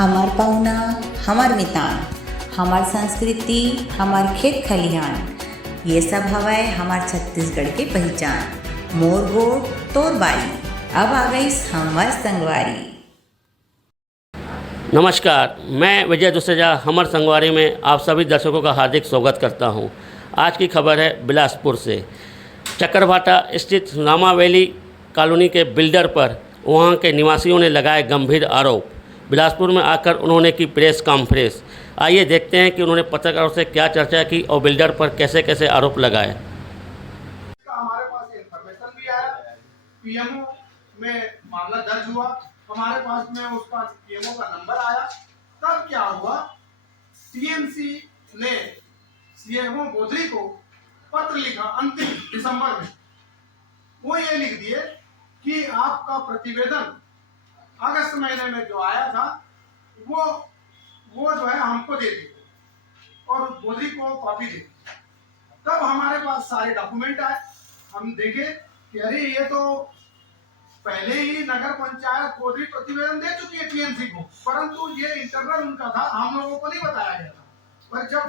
हमार पहुना, हमार मितान, हमार संस्कृति, हमार खेत खलिहान, ये सब हवाए हमार छत्तीसगढ़ के पहचान। मोर गोड़ तोर बारी, अब आ गई हमार संगवारी। नमस्कार, मैं विजय दुसेजा हमर संगवारी में आप सभी दर्शकों का हार्दिक स्वागत करता हूं। आज की खबर है बिलासपुर से। चकरभाटा स्थित रामा वैली कॉलोनी के बिल्डर पर वहां के निवासियों ने लगाए गंभीर आरोप। बिलासपुर में आकर उन्होंने की प्रेस कॉन्फ्रेंस। आइए देखते हैं कि उन्होंने पत्रकारों से क्या चर्चा की और बिल्डर पर कैसे कैसे आरोप लगाए। हमारे पास इंफॉर्मेशन भी आया, पीएमओ में मामला दर्ज हुआ, हमारे पास में उसका पीएमओ का नंबर आया। तब क्या हुआ, टीएमसी ने सीएमओ बोधरी को पत्र लिखा अंतिम दिसंबर में। वो ये लिख दिए कि आपका प्रतिवेदन अगस्त महीने में जो आया था वो जो है हमको दे दीजिए और बोधरी को कॉपी दे दीजिए। तब हमारे पास सारे डॉक्यूमेंट आए, हम देखे कि अरे ये तो पहले ही नगर पंचायत बोधरी प्रतिवेदन दे चुकी है टीएमसी को, परंतु ये इंटरनल उनका था, हम लोगों को नहीं बताया गया था। पर जब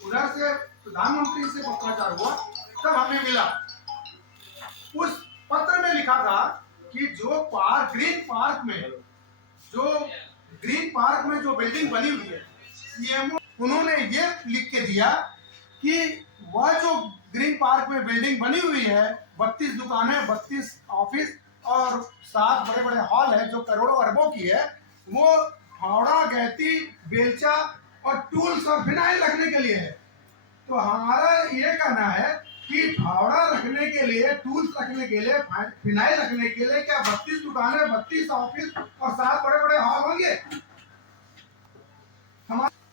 उधर से प्रधानमंत्री से पत्राचार हुआ तब हमें मिला, उस पत्र में लिखा था कि जो ग्रीन पार्क में जो बिल्डिंग बनी हुई है, सीएमओ उन्होंने ये लिख के दिया कि वह जो ग्रीन पार्क में बिल्डिंग बनी हुई है, 32 दुकानें, 32 ऑफिस और 7 बड़े बड़े हॉल है जो करोड़ों अरबों की है, वो फावड़ा, गहती, बेलचा और टूल्स और फिनाइल रखने के लिए है। तो हमारा ये कहना है कि फावड़ा रखने के लिए, टूल्स रखने के लिए, फिनाइल रखने के लिए क्या 32 दुकानें, 32 ऑफिस और 7 बड़े बड़े हॉल होंगे?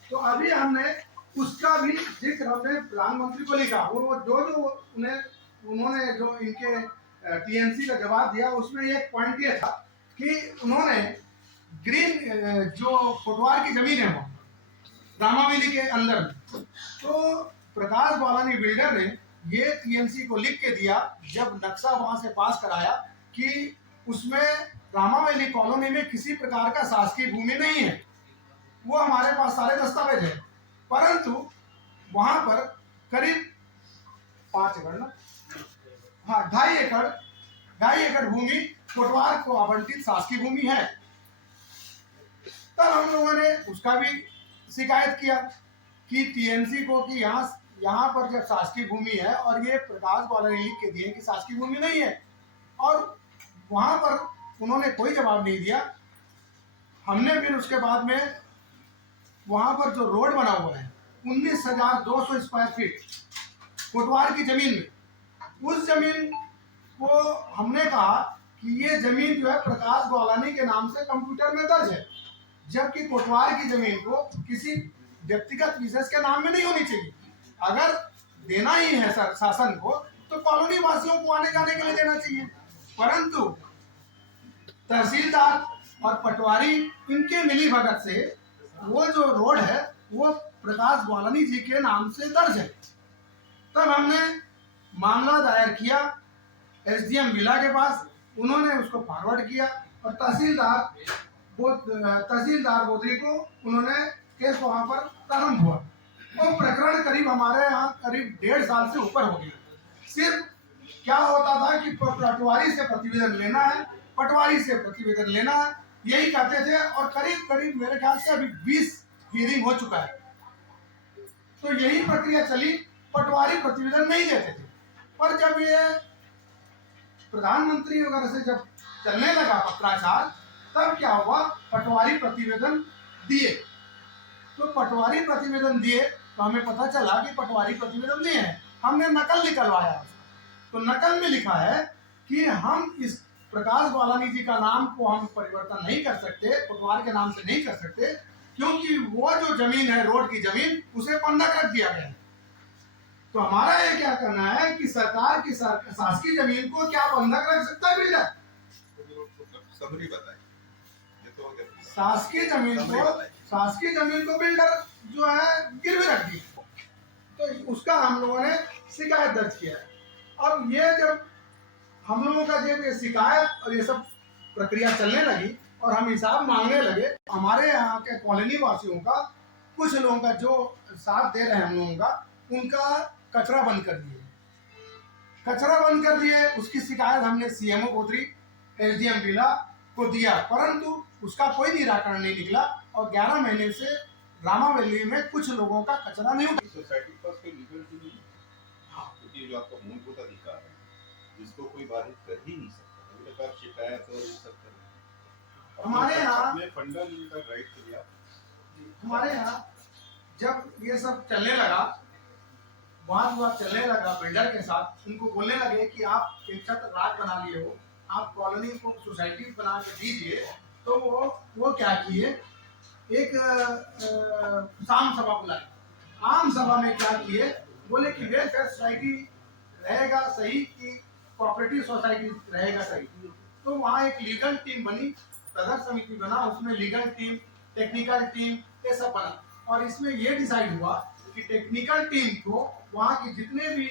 तो अभी हमने उसका भी जिक्र हमने प्रधानमंत्री को लिखा। वो जो उन्होंने जो इनके टीएमसी का जवाब दिया, उसमें एक पॉइंट ये था कि उन्होंने ग्रीन जो कोटवार की जमीन है वो रामा वैली के अंदर, तो प्रकाश बालानी बिल्डर ने ये टीएमसी को लिख के दिया जब नक्शा वहां से पास कराया कि उसमें रामा वैली कॉलोनी में किसी प्रकार का शासकीय भूमि नहीं है। वो हमारे पास सारे दस्तावेज है, परंतु वहां पर करीब 5 एकड़ ना, हाँ 2.5 एकड़ भूमि कोटवार को आवंटित शासकीय भूमि है। तब हम लोगों ने उसका भी शिकायत किया कि टीएमसी को कि यहाँ पर जब शासकीय भूमि है और ये प्रकाश बालानी लिख के दिए कि शासकीय भूमि नहीं है, और वहां पर उन्होंने कोई जवाब नहीं दिया। हमने फिर उसके बाद में वहां पर जो रोड बना हुआ है 19,200 स्क्वायर फीट कोटवार की जमीन में, उस जमीन को हमने कहा कि ये जमीन जो है प्रकाश बालानी के नाम से कंप्यूटर में दर्ज है, जबकि कोटवार की जमीन को किसी व्यक्तिगत विशेष के नाम में नहीं होनी चाहिए। अगर देना ही है शासन को तो कॉलोनी वासियों को आने जाने के लिए देना चाहिए, परंतु तहसीलदार और पटवारी इनके मिली भगत से वो जो रोड है वो प्रकाश बालानी जी के नाम से दर्ज है। तब हमने मामला दायर किया एसडीएम विला के पास, उन्होंने उसको फॉरवर्ड किया और तहसीलदार बोधरी को उन्होंने केस वहां पर प्रारंभ हुआ। वो प्रकरण करीब हमारे यहाँ करीब 1.5 साल से ऊपर हो गया। सिर्फ क्या होता था कि पटवारी से प्रतिवेदन लेना है, पटवारी से प्रतिवेदन लेना है, यही कहते थे, और करीब करीब मेरे ख्याल से अभी 20 हियरिंग हो चुका है। तो यही प्रक्रिया चली, पटवारी प्रतिवेदन नहीं देते थे। पर जब ये प्रधानमंत्री वगैरह से जब चलने लगा पत्राचार, तब क्या हुआ, पटवारी प्रतिवेदन दिए। तो पटवारी प्रतिवेदन दिए तो हमें पता चला कि पटवारी प्रतिवेदन दिए हैं। हमने नकल निकलवाया, तो नकल में लिखा है कि हम इस प्रकाश बालानी जी का नाम को हम परिवर्तन नहीं कर सकते, कोटवार के नाम से नहीं कर सकते, क्योंकि वो जो जमीन है रोड की जमीन उसे बंधक रख दिया गया है। तो हमारा ये क्या कहना है कि सरकार की शासकीय जमीन को क्या बंधक रख सकता है बिल्डर? शासकीय जमीन को बिल्डर जो है गिरवी रख दी, तो उसका हम लोगों ने शिकायत दर्ज किया है। अब ये जब हम लोगों का ये शिकायत और ये सब प्रक्रिया चलने लगी और हम हिसाब मांगने लगे। हमारे यहाँ के कॉलोनी वासियों का, कुछ लोगों का जो साथ दे रहे हैं हम लोगों का, उनका कचरा बंद कर दिए, कचरा बंद कर दिए। उसकी शिकायत हमने सीएमओ गोत्री, एसडीएम जिला को दिया, परंतु उसका कोई निराकरण नहीं निकला और 11 महीने से रामा वैली में कुछ लोगों का कचरा नहीं उठा। सोसाइटी के पास कोई लीगल नहीं है। हाँ, क्योंकि ये जो आपका मूलभूत अधिकार है जिसको कोई बाधित कर ही नहीं सकता, अगर आप शिकायत और ये सब कर रहे हैं, हमारे यहाँ अपने फंडामेंटल राइट के लिए हमारे यहाँ जब ये सब चलने लगा, बात चलने लगा बिल्डर के साथ, उनको बोलने लगे कि आप एक छत राज बना लिए हो, आप कॉलोनी को सोसाइटी बना के दीजिए। तो वो क्या किए, एक शाम सभा बुलाई। आम सभा में क्या किए, बोले कि वेलफेयर सोसाइटी रहेगा सही कि कोऑपरेटिव सोसाइटी रहेगा सही। तो वहाँ एक लीगल टीम बनी, सदर समिति बना, उसमें लीगल टीम, टेक्निकल टीम, ये सब बना। और इसमें ये डिसाइड हुआ कि टेक्निकल टीम को वहाँ की जितने भी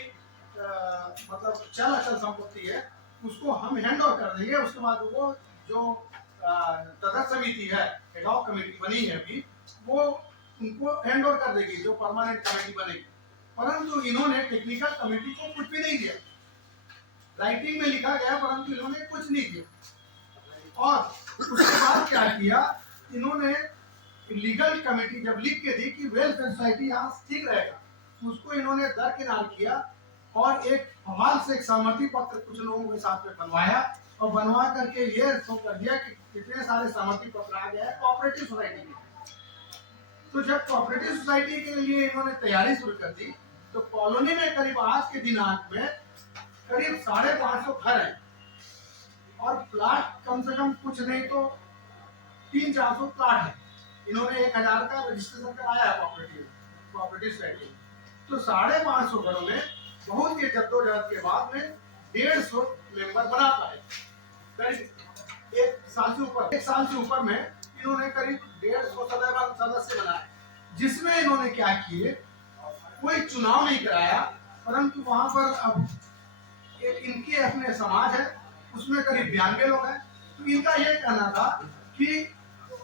मतलब चल अचल संपत्ति है उसको हम हैंड ओवर कर देंगे। उसके बाद वो जो सदर समिति है, एडॉक कमेटी बनी है अभी, वो उनको हैंड ओवर कर देगी, जो परमानेंट कमेटी बनेगी। परंतु इन्होंने टेक्निकल कमेटी को कुछ भी नहीं दिया, राइटिंग में लिखा गया परंतु इन्होंने कुछ नहीं दिया। और उसके बाद क्या किया, इन्होंने लीगल कमेटी जब लिख के दी कि वेलफेयर सोसाइटी यहाँ ठीक रहेगा, उसको इन्होंने दरकिनार किया और एक हमाल से एक सहमति पत्र कुछ लोगों के साथ में बनवाया और बनवा करके ये शो कर दिया कि कितने सारे सहमति पत्र आ गए हैं कोऑपरेटिव सोसाइटी में। तो जब कोऑपरेटिव सोसाइटी के लिए इन्होंने तैयारी शुरू कर दी, तो कॉलोनी में करीब आज के दिनांक में करीब 550 घर हैं और प्लाट कम से कम कुछ नहीं तो 300-400 प्लाट है। इन्होंने 1000 का रजिस्ट्रेशन कराया है कोऑपरेटिव सोसाइटी में। तो 550 घरों में बहुत ही जद्दोजहद के बाद में 150 मेंबर बना पाए। करीब एक साल से ऊपर में इन्होंने करीब 150 सदस्य बनाए, जिसमें इन्होंने क्या किए, कोई चुनाव नहीं कराया, परंतु वहां पर अब एक इनके अपने समाज है, उसमें करीब 92 लोग हैं। तो इनका ये कहना था कि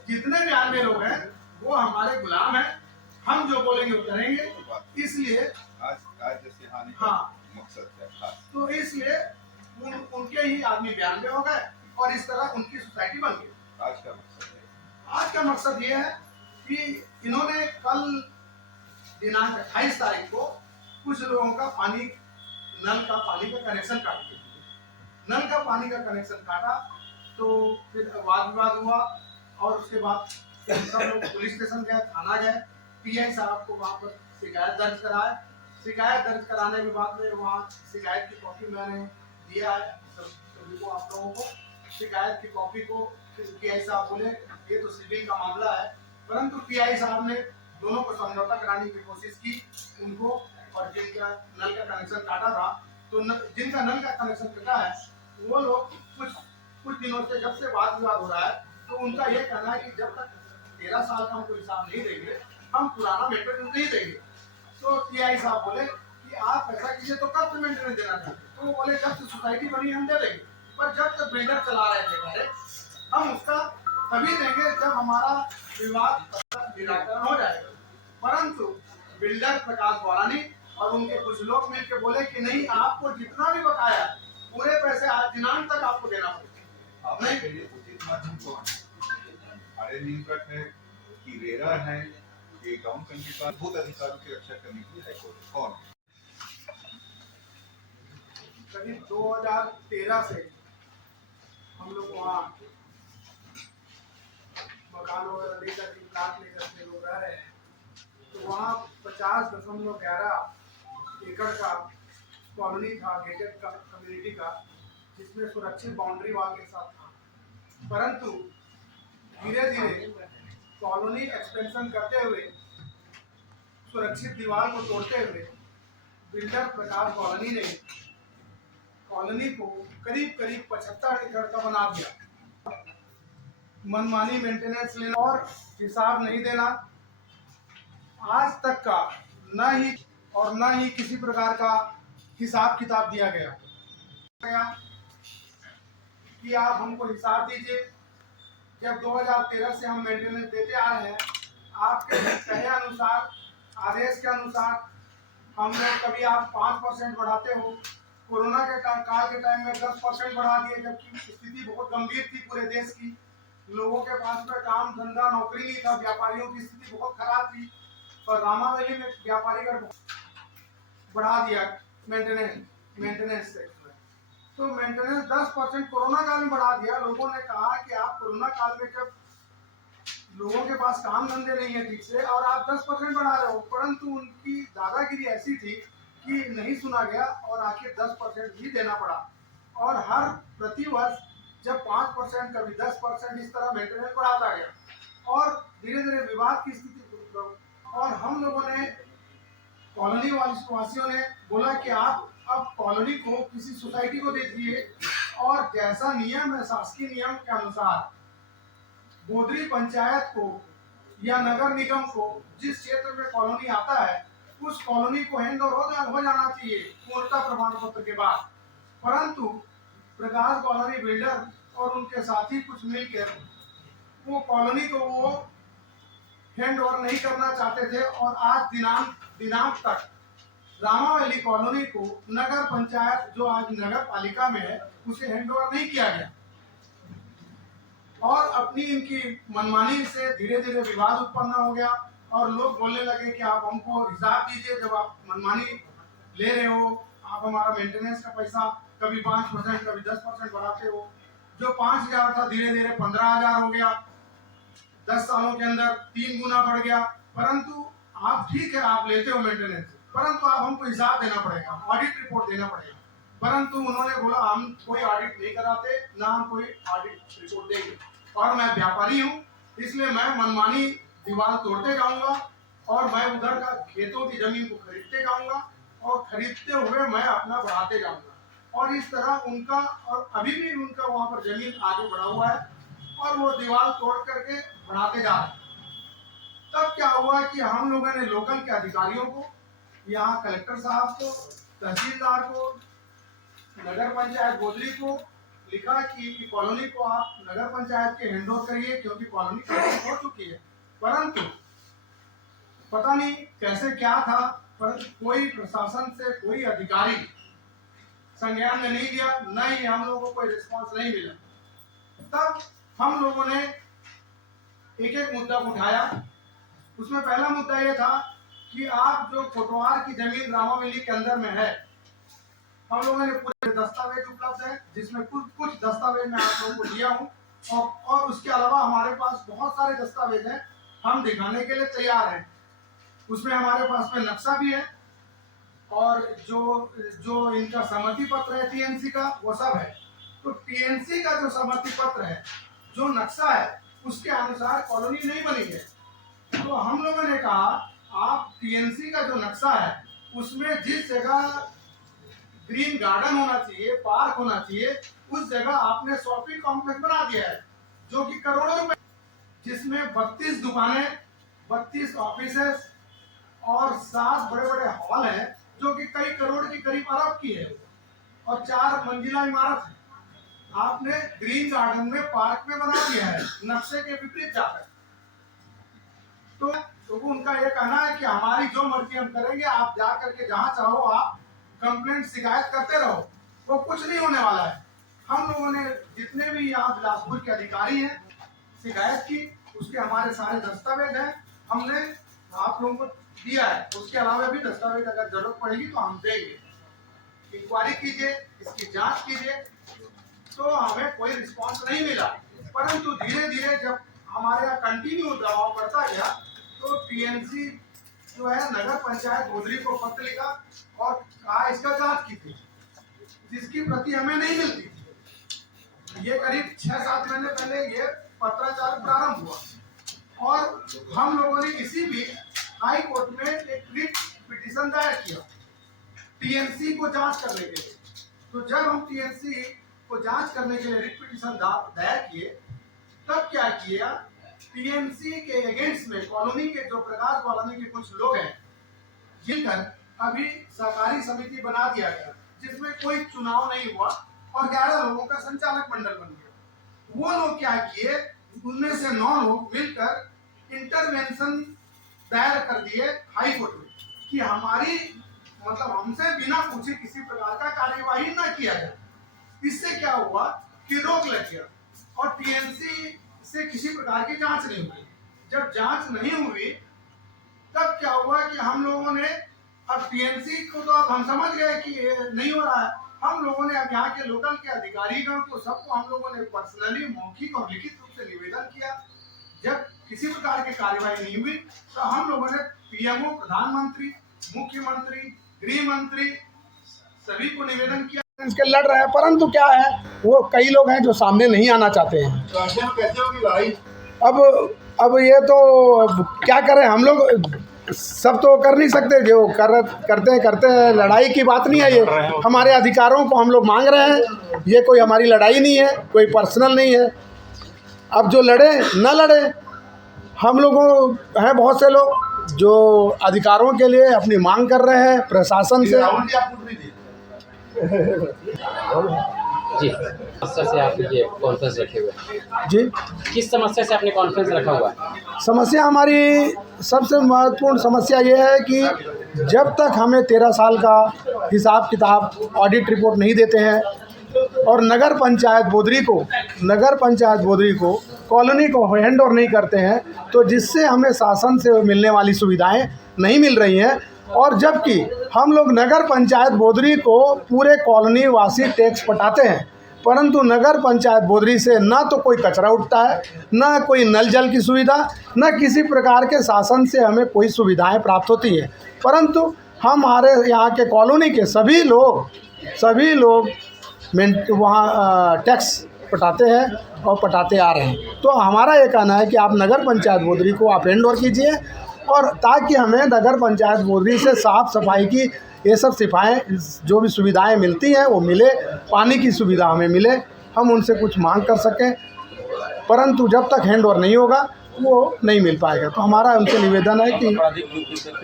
जितने 92 लोग हैं वो हमारे गुलाम हैं, हम जो बोलेंगे वो करेंगे। इसलिए आज जैसे आने का मकसद क्या था, तो इसलिए उनके ही आदमी 92 हो गए और इस तरह उनकी सोसाइटी बन गई। आज का मकसद ये है कि इन्होंने कल दिनांक 28 तारीख को कुछ लोगों का नल का पानी का कनेक्शन काट दिया। नल का पानी का कनेक्शन काटा तो फिर वाद विवाद हुआ और उसके बाद सब लोग पुलिस स्टेशन गए, थाना गए, पीआई साहब को वहाँ पर शिकायत दर्ज कराए। शिकायत दर्ज कराने के बाद में वहाँ शिकायत की कॉपी मैंने दिया है सभी को, आप लोगों को शिकायत की कॉपी को। पीआई साहब बोले ये तो सिविल का मामला है, परंतु पीआई साहब ने दोनों को समझौता कराने की कोशिश की उनको, और जिनका नल का कनेक्शन काटा था, तो जिनका नल का कनेक्शन कटा है वो लोग कुछ दिनों से जब से वाद विवाद हो रहा है, तो उनका ये कहना है कि जब तक 13 साल का हमको हिसाब नहीं देंगे हम पुराना मेंटेनेंस नहीं देंगे। तो पीआई साहब बोले कि आप ऐसा कीजिए तो कब से मेंटेनेंस देना चाहते, तो वो बोले जब से सोसाइटी बनी हम दे देंगे, पर जब तक बिल्डर चला रहे थे हम उसका तभी देंगे जब हमारा विवाद निराकरण हो जाएगा। परंतु बिल्डर प्रकाश वारानी और उनके कुछ लोग मिलकर बोले कि नहीं, आपको जितना भी बकाया पूरे पैसे आज दिनांक तक आपको देना पड़ेगा। नहीं, है कि रेरा है कि टाउन के पास भूत अधिकारों की रक्षा करने के लिए हाईकोर्ट कौन? करीब 2013 से हम लोग वहाँ मकान वगैरह लेकर के प्लाट लेकर के लोग रह रहे हैं। तो वहाँ 50.11 एकड़ का कॉलोनी था, गेटेड कम्युनिटी का, जिसमें सुरक्षित बाउंड्री वाल के साथ था। परंतु धीरे धीरे कॉलोनी एक्सपेंशन करते हुए, सुरक्षित दीवार को तोड़ते हुए बिल्डर प्रकाश कॉलोनी ने कॉलोनी को करीब 75 एकड़ का बना दिया। मनमानी मेंटेनेंस लेना और हिसाब नहीं देना, आज तक का न ही किसी प्रकार का हिसाब किताब दिया गया कि आप हमको हिसाब दीजिए, जब 2013 से हम मेंटेनेंस देते आ रहे हैं, आपके कहे अनुसार, आदेश के अनुसार हम लोग कभी आप 5% बढ़ाते हो, कोरोना के काल के टाइम में 10% बढ़ा दिए, जबकि स्थिति बहुत गंभीर थी पूरे देश की। लोगों के पास में काम धंधा नौकरी नहीं था, व्यापारियों की स्थिति बहुत खराब थी, और रामा वैली में व्यापारीगण बढ़ा दिया मेंटेनेंस टैक्स में। तो मेंटेनेंस 10% कोरोना काल में बढ़ा दिया। लोगों ने कहा कि आप कोरोना काल में जब लोगों के पास काम धंधे नहीं है ठीक से और आप 10% बढ़ा रहे हो, परंतु उनकी दादागिरी ऐसी थी कि नहीं सुना गया और आखिर 10% भी देना पड़ा। और हर प्रति वर्ष जब 5%, कभी 10% इस तरह मेंटेनेंस बढ़ाता गया और धीरे धीरे विवाद की स्थिति। और हम लोगों ने, कॉलोनी वासियों ने बोला कि आप अब कॉलोनी को किसी सोसाइटी को दे दीजिए, और जैसा नियम है शासकीय नियम के अनुसार गोदरी पंचायत को या नगर निगम को जिस क्षेत्र में कॉलोनी आता है उस कॉलोनी को हैंड ओवर हो जाना चाहिए पूर्णता प्रमाण पत्र के बाद। परंतु प्रकाश कॉलोनी बिल्डर और उनके साथी कुछ मिलकर वो कॉलोनी को वो हैंड ओवर नहीं करना चाहते थे, और आज दिनांक तक रामा वैली कॉलोनी को नगर पंचायत, जो आज नगर पालिका में है, उसे हैंड ओवर नहीं किया गया। और अपनी इनकी मनमानी से धीरे धीरे विवाद उत्पन्न हो गया और लोग बोलने लगे कि आप हमको हिसाब दीजिए, जब आप मनमानी ले रहे हो, आप हमारा मेंटेनेंस का पैसा कभी 5%, कभी 10% बढ़ाते हो। जो 5,000 था धीरे धीरे 15,000 हो गया, 10 सालों के अंदर 3 गुना बढ़ गया। परंतु आप ठीक है, आप लेते हो मेंटेनेंस, परंतु आप हमको हिसाब देना पड़ेगा, ऑडिट रिपोर्ट देना पड़ेगा। परंतु उन्होंने बोला हम कोई ऑडिट नहीं कराते, ना हम कोई ऑडिट रिपोर्ट देंगे, और मैं व्यापारी हूँ, इसलिए मैं मनमानी दीवार तोड़ते जाऊंगा और मैं उधर का खेतों की जमीन को खरीदते जाऊंगा और खरीदते हुए मैं अपना बढ़ाते जाऊंगा। और इस तरह उनका, और अभी भी उनका वहाँ पर जमीन आगे बढ़ा हुआ है और वो दीवार तोड़ करके बढ़ाते जा रहे हैं। तब क्या हुआ कि हम लोगों ने लोकल के अधिकारियों को, यहाँ कलेक्टर साहब को, तहसीलदार को, नगर पंचायत गोदरी को लिखा कि कॉलोनी को आप नगर पंचायत के हैंड ओवर करिए, क्योंकि कॉलोनी हो चुकी है। परंतु पता नहीं कैसे क्या था, परंतु कोई प्रशासन से कोई अधिकारी संज्ञान में नहीं लिया, न ही हम लोगों को कोई रिस्पांस नहीं मिला। तब हम लोगों ने एक एक मुद्दा उठाया। उसमें पहला मुद्दा यह था कि आप जो कोटवार की जमीन रामा वैली के अंदर में है, हम लोगों ने पूरे दस्तावेज उपलब्ध है, जिसमें कुछ दस्तावेज मैं आप लोगों को दिया हूँ, और उसके अलावा हमारे पास बहुत सारे दस्तावेज हैं, हम दिखाने के लिए तैयार हैं। उसमें हमारे पास में नक्शा भी है, और जो इनका सहमति पत्र है टीएनसी का, वो सब है। तो टीएनसी का जो सहमति पत्र है, जो नक्शा है, उसके अनुसार कॉलोनी नहीं बनी है। तो हम लोगों ने कहा आप टीएनसी का जो नक्शा है उसमें जिस जगह ग्रीन गार्डन होना चाहिए, पार्क होना चाहिए, उस जगह आपने शॉपिंग कॉम्प्लेक्स बना दिया है, जो कि करोड़ों रुपए, जिसमें 32 दुकानें, 32 ऑफिसेस और 7 बड़े बड़े हॉल हैं, जो कि कई करोड़ की, करीब अरब की है, और 4 मंजिला इमारत है। आपने ग्रीन गार्डन में, पार्क में बना दिया है, नक्शे के विपरीत जाकर। तो उनका ये कहना है कि हमारी जो मर्जी हम करेंगे, आप जा करके जहाँ चाहो आप कंप्लेंट शिकायत करते रहो, वो कुछ नहीं होने वाला है। हम लोगों ने जितने भी यहाँ बिलासपुर के अधिकारी हैं शिकायत की, उसके हमारे सारे दस्तावेज हैं, हमने आप लोगों को दिया है। उसके अलावा भी दस्तावेज अगर जरूरत पड़ेगी तो हम देंगे। इंक्वायरी कीजिए, इसकी जांच कीजिए। तो हमें कोई रिस्पांस नहीं मिला, परंतु धीरे धीरे जब हमारे यहाँ कंटिन्यू दबाव बढ़ता गया तो टीएनसी जो है नगर पंचायत गोदरी को पत्र लिखा और कहा इसका जांच कीजिए, जिसकी प्रति हमें नहीं मिलती थी। ये करीब 6-7 महीने पहले ये पत्राचार प्रारंभ हुआ और हम लोगों ने इसी बीच हाई कोर्ट में एक रिट पिटीशन दायर किया टीएनसी को जांच करने के लिए। तो जब हम टीएनसी को जांच करने के लिए रिट पिटीशन दायर किए, तब क्या किया, टीएनसी के अगेंस्ट में कॉलोनी के, जो प्रकाश कॉलोनी के कुछ लोग हैं, जिनकर अभी सहकारी समिति बना दिया गया, जिसमें कोई चुनाव नहीं हुआ और 11 लोगों का संचालक मंडल बन गया। वो लोग क्या किए, उनमें से 9 लोग मिलकर इंटरवेंशन दायर कर दिए हाई कोर्ट में कि हमारी मतलब हमसे बिना पूछे किसी प्रकार का कार्यवाही न किया जाए। इससे क्या हुआ कि रोक लग गया और टीएनसी से किसी प्रकार की जांच नहीं हुई। जब जांच नहीं हुई तब क्या हुआ कि हम लोगों ने अब टीएनसी को तो अब हम समझ गए कि ये नहीं हो रहा है। हम लोगों ने अब यहाँ के लोकल के अधिकारीगण को सबको हम लोगों ने पर्सनली मौखिक और लिखित रूप से निवेदन किया। जब किसी प्रकार की कार्यवाही नहीं हुई तो हम लोगों ने पीएमओ, प्रधानमंत्री, मुख्यमंत्री, गृह मंत्री सभी को निवेदन किया। इसके लड़ रहे हैं, परंतु क्या है वो कई लोग हैं जो सामने नहीं आना चाहते हैं। कैसे होगी लड़ाई? अब ये तो क्या करें, हम लोग सब तो कर नहीं सकते। जो करते हैं, लड़ाई की बात नहीं है। ये हमारे अधिकारों को हम लोग मांग रहे हैं। ये कोई हमारी लड़ाई नहीं है, कोई पर्सनल नहीं है। अब जो लड़े न लड़े, हम लोगों हैं बहुत से लोग जो अधिकारों के लिए अपनी मांग कर रहे हैं प्रशासन से। जी, समस्या से आप ये कॉन्फ्रेंस रखे हुए हैं जी, किस समस्या से आपने कॉन्फ्रेंस रखा हुआ है? समस्या हमारी सबसे महत्वपूर्ण समस्या ये है कि जब तक हमें 13 साल का हिसाब किताब ऑडिट रिपोर्ट नहीं देते हैं और नगर पंचायत बोदरी को कॉलोनी को हैंड ओवर नहीं करते हैं, तो जिससे हमें शासन से मिलने वाली सुविधाएं नहीं मिल रही हैं। और जबकि हम लोग नगर पंचायत बोदरी को पूरे कॉलोनी वासी टैक्स पटाते हैं, परंतु नगर पंचायत बोदरी से ना तो कोई कचरा उठता है, ना कोई नल जल की सुविधा, ना किसी प्रकार के शासन से हमें कोई सुविधाएं प्राप्त होती है। परंतु हमारे यहाँ के कॉलोनी के सभी लोग वहाँ टैक्स पटाते हैं और पटाते आ रहे हैं। तो हमारा ये कहना है कि आप नगर पंचायत बोदरी को आप हैंड ओवर कीजिए, और ताकि हमें नगर पंचायत बोदरी से साफ़ सफाई की ये सब जो भी सुविधाएं मिलती हैं वो मिले, पानी की सुविधा हमें मिले, हम उनसे कुछ मांग कर सकें। परंतु जब तक हैंड ओवर नहीं होगा वो नहीं मिल पाएगा। तो हमारा उनसे निवेदन है कि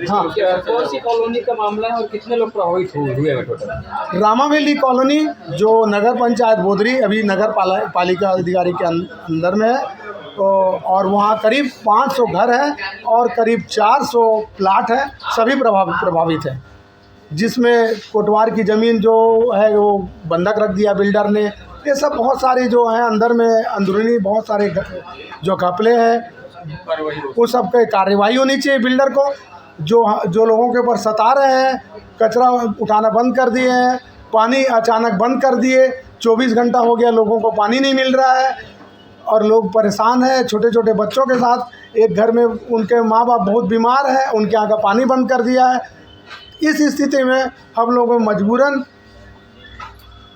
हाँ, कौन सी कॉलोनी का मामला है और कितने लोग प्रभावित हुए हैं टोटल? रामावेली कॉलोनी जो नगर पंचायत बोदरी अभी नगर पालिका अधिकारी के अंदर में है, तो और वहाँ करीब 500 घर हैं और करीब 400 प्लाट हैं, सभी प्रभावित हैं। जिसमें कोटवार की ज़मीन जो है वो बंधक रख दिया बिल्डर ने। ये सब बहुत सारे जो हैं अंदर में अंदरूनी बहुत सारे जो घपले हैं, वो सब पे कार्रवाई होनी चाहिए। बिल्डर को जो लोगों के ऊपर सता रहे हैं, कचरा उठाना बंद कर दिए हैं, पानी अचानक बंद कर दिए, 24 घंटा हो गया लोगों को पानी नहीं मिल रहा है और लोग परेशान हैं। छोटे छोटे बच्चों के साथ एक घर में उनके माँ बाप बहुत बीमार हैं, उनके यहाँ का पानी बंद कर दिया है। इस स्थिति में हम लोगों को मजबूरन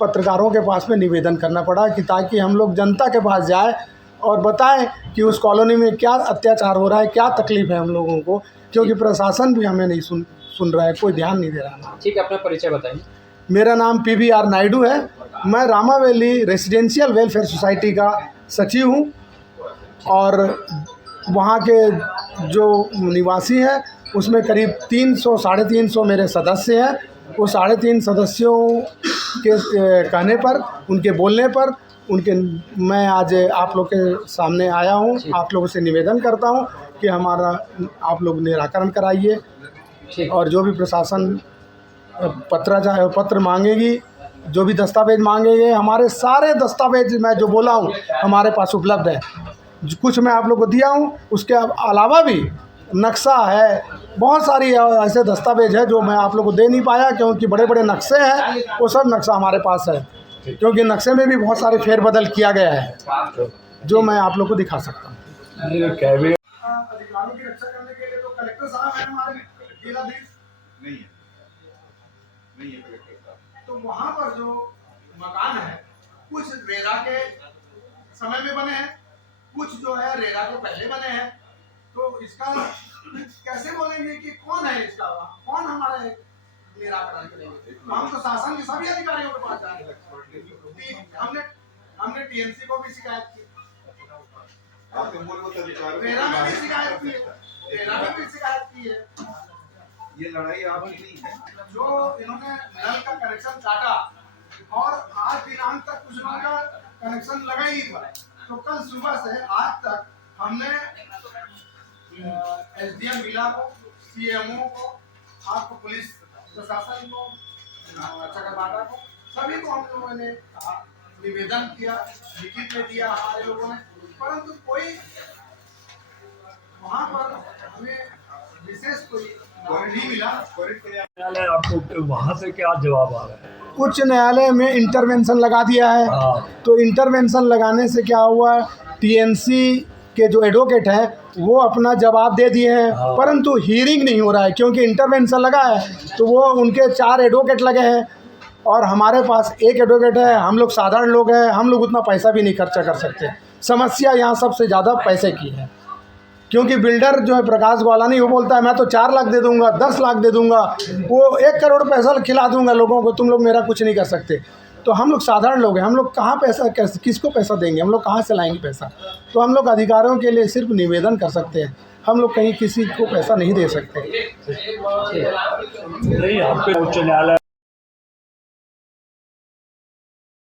पत्रकारों के पास में निवेदन करना पड़ा कि ताकि हम लोग जनता के पास जाए और बताएं कि उस कॉलोनी में क्या अत्याचार हो रहा है, क्या तकलीफ़ है हम लोगों को, क्योंकि प्रशासन भी हमें नहीं सुन रहा है, कोई ध्यान नहीं दे रहा है। ठीक है, अपना परिचय बताइए। मेरा नाम PVR नायडू है। मैं रामावेली रेसिडेंशियल वेलफेयर सोसाइटी का सचिव हूँ और वहाँ के जो निवासी हैं उसमें करीब 300 - 350 मेरे सदस्य हैं। वो 350 सदस्यों के कहने पर, उनके बोलने पर मैं आज आप लोग के सामने आया हूँ। आप लोगों से निवेदन करता हूँ कि हमारा आप लोग निराकरण कराइए और जो भी प्रशासन पत्र मांगेगी, जो भी दस्तावेज मांगेंगे, हमारे सारे दस्तावेज मैं जो बोला हूँ हमारे पास उपलब्ध है। कुछ मैं आप लोग को दिया हूँ, उसके अलावा भी नक्शा है, बहुत सारी ऐसे दस्तावेज है जो मैं आप लोग को दे नहीं पाया क्योंकि बड़े बड़े नक्शे हैं। वो सब नक्शा हमारे पास है क्योंकि नक्शे में भी बहुत सारे फेरबदल किया गया है जो मैं आप लोग को दिखा सकता हूँ। अधिकारियों की रक्षा करने के लिए तो कलेक्टर साहब हैं हमारे जिलाधीश नहीं है कलेक्टर साहब। तो वहाँ पर जो मकान है कुछ रेरा के समय में बने हैं, कुछ जो है रेरा के पहले बने हैं। तो इसका कैसे बोलेंगे कि कौन है इसका, कौन हमारे निराकरण करेंगे? तो हम तो शासन के सभी अधिकारियों के पास जाएंगे। हमने टीएनसी को भी शिकायत की, रेरा में भी शिकायत की है। ये लड़ाई आपकी नहीं है। जो इन्होंने नल का कनेक्शन काटा और आज दिनांक तक कुछ लोगों का कनेक्शन लगा ही नहीं था। तो कल सुबह से आज तक हमने एसडीएम जिला को, सीएमओ को, आपको पुलिस प्रशासन को, चकरभाटा को, सभी को हम लोगों ने निवेदन किया, लिखित में दिया हमारे लोगों ने, परंतु कोई वहाँ पर हमें विशेष कोई नहीं मिला। न्यायालय आपको वहाँ से क्या जवाब आ रहा है? उच्च न्यायालय में इंटरवेंशन लगा दिया है। तो इंटरवेंशन लगाने से क्या हुआ, टीएनसी के जो एडवोकेट हैं वो अपना जवाब दे दिए हैं, परंतु हियरिंग नहीं हो रहा है क्योंकि इंटरवेंशन लगा है। तो वो उनके 4 एडवोकेट लगे हैं और हमारे पास 1 एडवोकेट है। हम लोग साधारण लोग हैं, हम लोग उतना पैसा भी नहीं खर्चा कर सकते। समस्या यहाँ सबसे ज़्यादा पैसे की है, क्योंकि बिल्डर जो है प्रकाश ग्वालानी, वो बोलता है मैं तो 4 लाख दे दूंगा, 10 लाख दे दूंगा, वो 1 करोड़ पैसा खिला दूंगा लोगों को, तुम लोग मेरा कुछ नहीं कर सकते। तो हम लोग साधारण लोग हैं, हम लोग कहाँ पैसा, किसको पैसा देंगे, हम लोग कहाँ से लाएंगे पैसा। तो हम लोग अधिकारियों के लिए सिर्फ निवेदन कर सकते हैं, हम लोग कहीं किसी को पैसा नहीं दे सकते। नहीं, आपके उच्च न्यायालय